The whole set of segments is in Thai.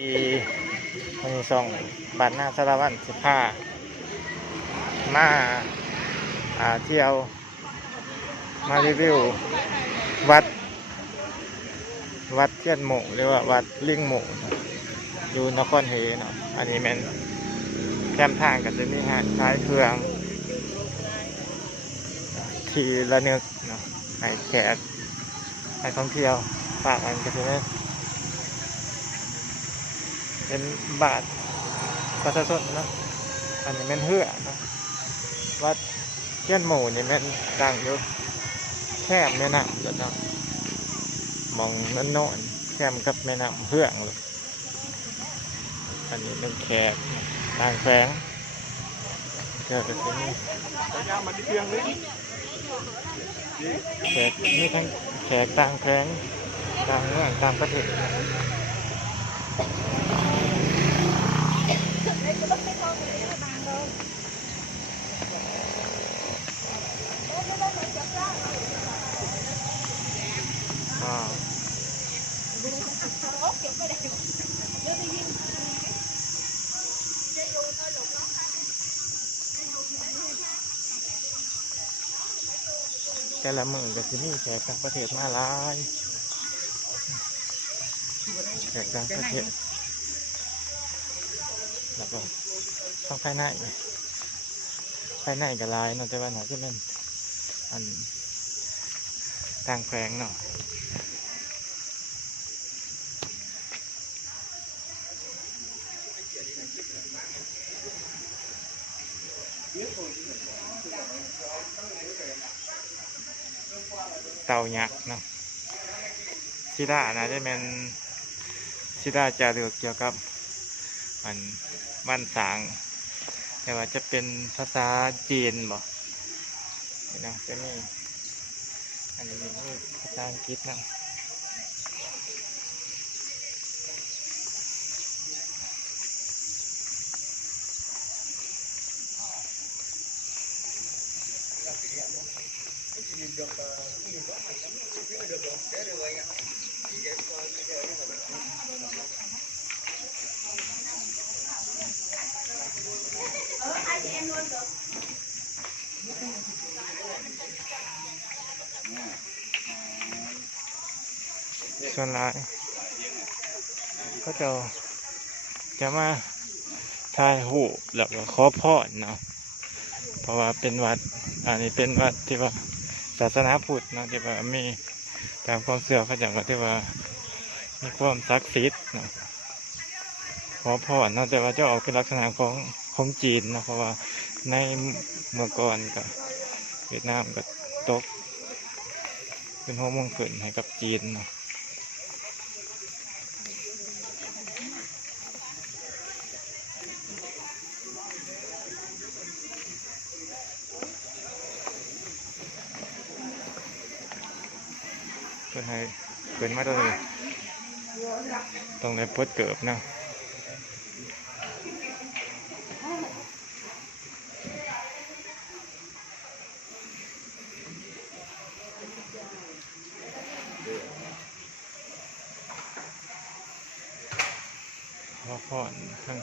ดีมันมีส่องบ้านหน้าสารวัตรสิบห้ามาเที่ยวมารีวิววัดเทียนหมู่หรือว่าวัดลิงหมู่อยู่นครเฮเนาะอันนี้แมันแคมทางกับจะมีหาดท้ายเครื่องทีละนึกเนาะให้แขกให้ท่องเที่ยวฝากอันก็จะเป็นบาทประชาชนเนาะอันนี้เป็นเหือเนาะวัดเทียนหมู่นี่เป็นต่างอยู่แคบแม่น้ำเนาะมองนั่นโน่นแคมกับแม่น้ำเหืองเลยอันนี้เป็นแขกต่างแฝงเจอกันที่นี่แขกนี่ทั้งแขกต่างแฝงต่างเมืองต่างประเทศแต่ละมือกับที่นี่แขกต่างประเทศมาหลายแขกต่างประเทศแล้วก็ต้องภายในกับลายเนาะแต่ว่าหน่อยก็เป็นอันต่างแฝงเนาะเต่ายักษ์เนาะซิดานะจะเป็นซิดาจะเลือกเกี่ยวกับมันวันสางแต่ว่าจะเป็นภาษาจีนบ่นะจะมีอันนี้มีภาษาอังกฤษนะส่วนหลายก็จะมาถ่ายรูปแล้วก็ขอพรเนาะเพราะว่าเป็นวัดอันนี้เป็นวัดที่ว่าศาสนาพุทธเนาะที่ว่ามีตามความเชื่อเขาอย่างว่าที่ว่ามีความศักดิ์สิทธิ์เนาะขอพรเนาะแต่ว่าจะออกเป็นลักษณะของจีนเนาะเพราะว่าในเมื่อก่อนก็เวียดนามก็ตกเป็นหัวมงกุฎให้กับจีนเนาะเพื่อให้เกิดมาตรงนี้ต้องได้ปลดเกิบเนาะขอพรทั้ง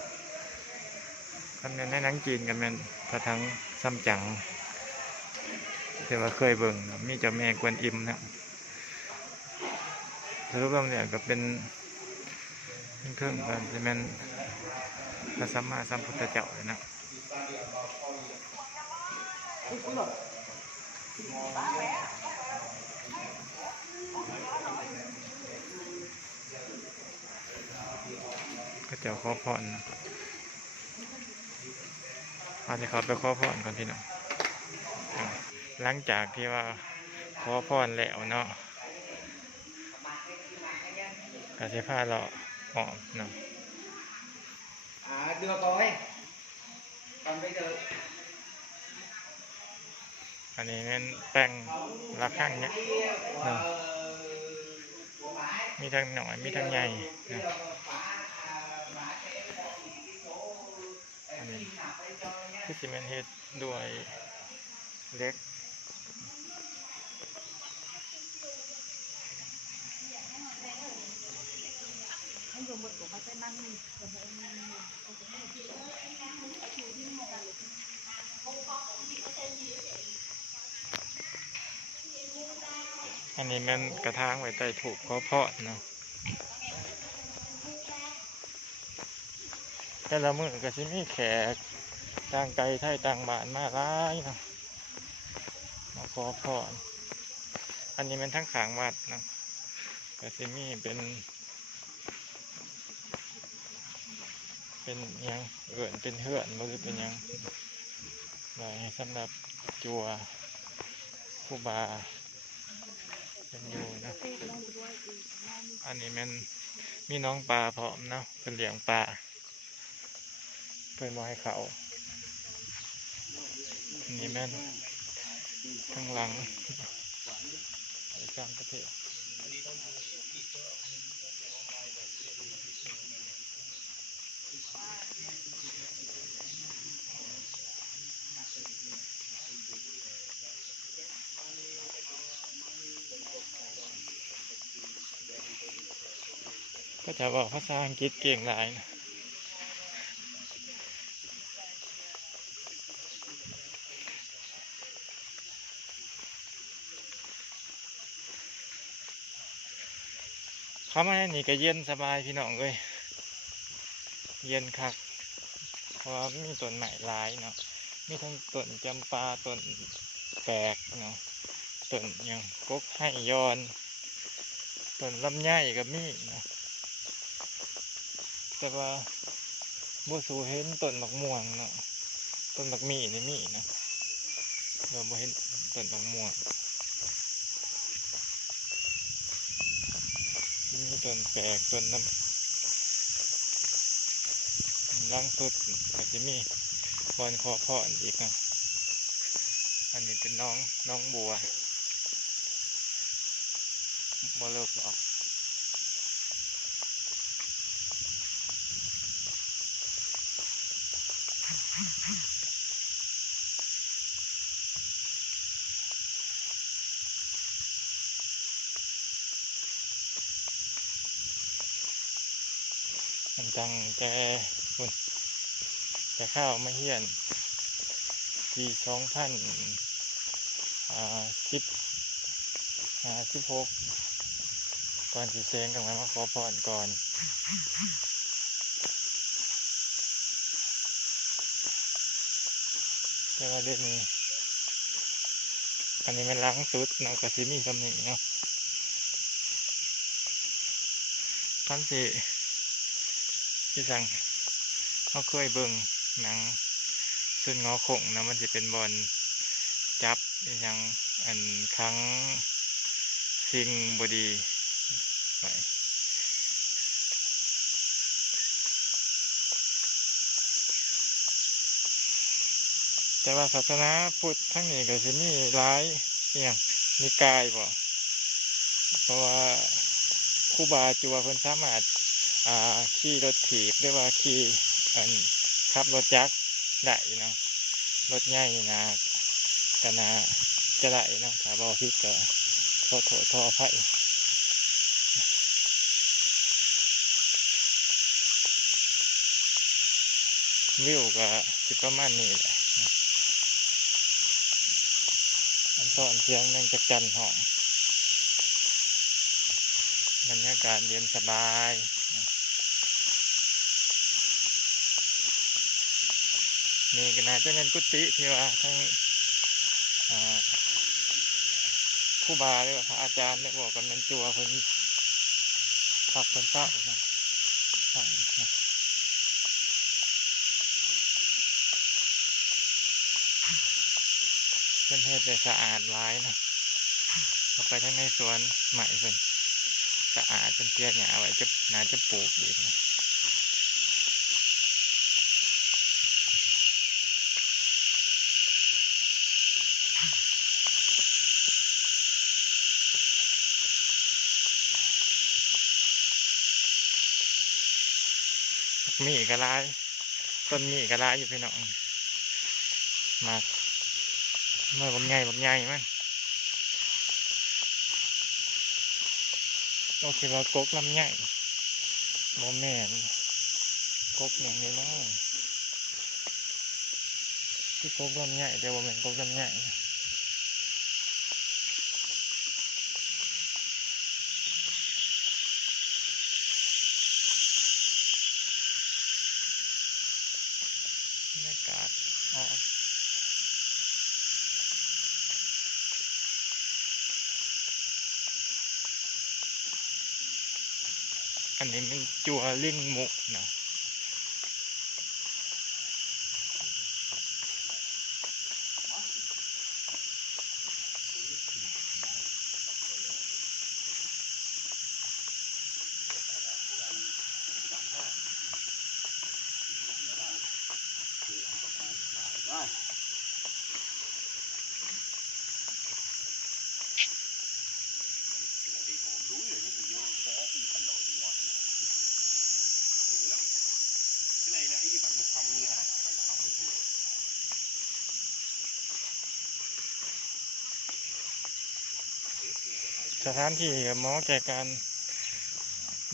คันในหนังจีนกันเป็นพระทั้งซัมจั๋งแต่ว่าเคยเบิ่งมีเจ้าแม่กวนอิมนะสรุปแล้วเนี่ยก็เป็นเครื่องกันจะเป็นพระสัมมาสัมพุทธเจ้าเลยนะก็เจ้าขอพรอาจจะขอไปขอพรก่อนพี่น้องหลังจากที่ว่าขอพรแล้วเนาะก็จะพาเราออกเนาะđưa coi còn bây giờ อันนี้เป็นแป้งระฆังเนี่ยเนาะมีทั้งหน่อยมีทั้งใหญ่เนาะอันนี้ที่ซีเมนต์เฮ็ดด้วยเล็ก vừa mượn của อันนี้มันกระถางไว้ใต้ถูกขอพรเนาะแต่ละมื้อก็สิมีแขกต่างไกลไทยต่างบ้านมาหลายเนาะมาขอพรอันนี้มันทั้งขางวัดเนาะก็สิมีเป็นหยังเป็นเหือนบ่หรือเป็นหยังไว้สำหรับจัวครูบาเป็นอยู่นะอันนี้มันมีน้องปลาพร้อมเนาะเป็นเลี้ยงปลาเพื่อนบ่ให้เขาอันนี้แม่นข้างหลังไอ้กลางประเทศก็จะบอกภาษาอังกฤษเก่งหลายนะเขามาอันนี้ก็เย็นสบายพี่น้องเลยเย็นคักเพราะว่ามีต้นไม้หลายเนาะมีทั้งต้นจำปาต้นแปลกเนาะต้นหยังกกให้ย้อนต้นลำไยก็มีเนาะแต่ว่าบ่สูเห็นต้นมะม่วงเนาะต้นมะมี่นี่มีเนาะเราบ่เห็นต้นมะม่วงมีต้นแปลกต้นน้ำล่างสุดก็จะมีบอนคอพอนอีกเนาะอันนี้เป็นน้องบัวบ่เลิกหรอกมันจังแต่คุณจะเข้ามาเฮียนปี2016ก่อนสิเซงกับมันมาขอพรก่อนแต่ว่าเรื่องนี้อันนี้มันล้างสุดเนาะก็สิมีตำหนิเนาะท่านสิที่สั่งเขาเคยเบิ่งหนังซึ่งงอคงนะมันจะเป็นบอลจับอย่างอันครั้งสิ่งบดีไปแต่ว่าศาสนาพุทธทั้งนี้ก็จะมีหลายอย่างนิกายบ่เพราะว่าครูบาจัวเพิ่นสามารถขี่รถถีบหรือว่าขี่ขับรถจักรได้เนาะรถใหญ่นะก็น่าจะได้เนาะถ้าบ่ผิดก็ขอโทษขออภัยวิวก็สิประมาณนี้แหละอันตอนเสียงนั่งจักจันห้องบรรยากาศเย็นสบายนี่ก็น่าจะเป็นกุฏิที่ว่าทั้งครูบาหรือว่าพระอาจารย์เนี่ยบอกกันเป็นจัวเพิ่นพักเพิ่นเศร้านะสั่งนะเพิ่นเฮ็ดได้สะอาดหลายนะเข้าไปทั้งในสวนใหม่เพิ่นสะอาดจนเตี้ยหญ้าไว้จะน่าจะปลูกอีกนะมีกระไรต้นมีกระไรอยู่พี่น้องมาเมื่อบางใหญ่มั้งโอเคว่ากกลำใหญ่ โมแมนกบอย่างนี้เนาะที่กบลำใหญ่แต่ว่าเป็นกบลำใหญ่บรรยากาศอ๋ออันนี้มันจัวลิงมุกนะสถานที่เหมาะแก่การ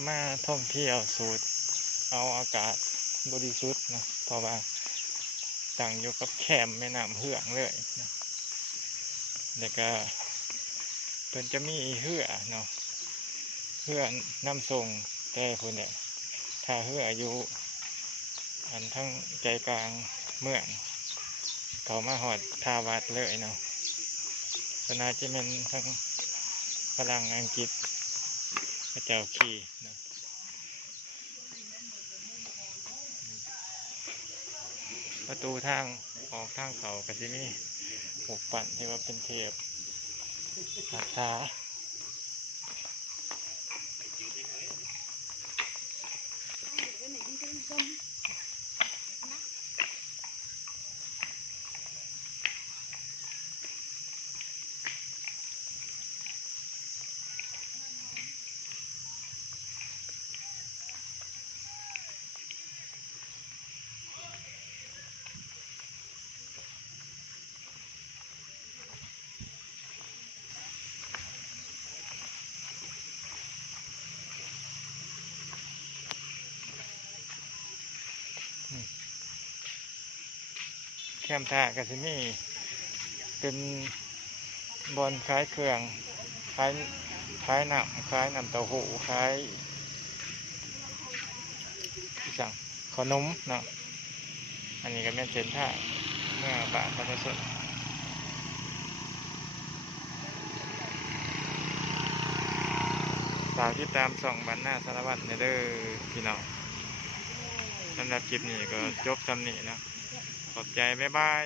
มาท่องเที่ยวสูดเอาอากาศบริสุทธิ์นะเพราะว่าตั้งอยู่กับแคมป์แม่น้ำเหืองเลยนะแล้วก็เพิ่นจะมีเหือเนาะเหือน้ำส่งแต่คนเนี่ยถ้าเหืออยู่อันทั้งใจกลางเมืองเขามาหอดทาวัดเลยเนาะก็น่าจะเป็นทั้งฝรั่งอังกฤษพระเจ้าขี่นะประตูทางออกทางเขาก็จะมีหกปั่นที่ว่าเป็นเทพรักษาแคมป์ท่าก็จะมีเป็นบอนคล้ายเครื่องคล้ายคล้ายน้ำเต้าหู้คล้ายอีสังขนมเนาะอันนี้ก็เป็นเส้นทางเมื่อบาทประชาชนฝากติดตามส่องบ้านหน้าสารวัตรในเด้อพี่น้องสำหรับคลิปนี้ก็จบสำนี้นะขอบใจบ๊ายบาย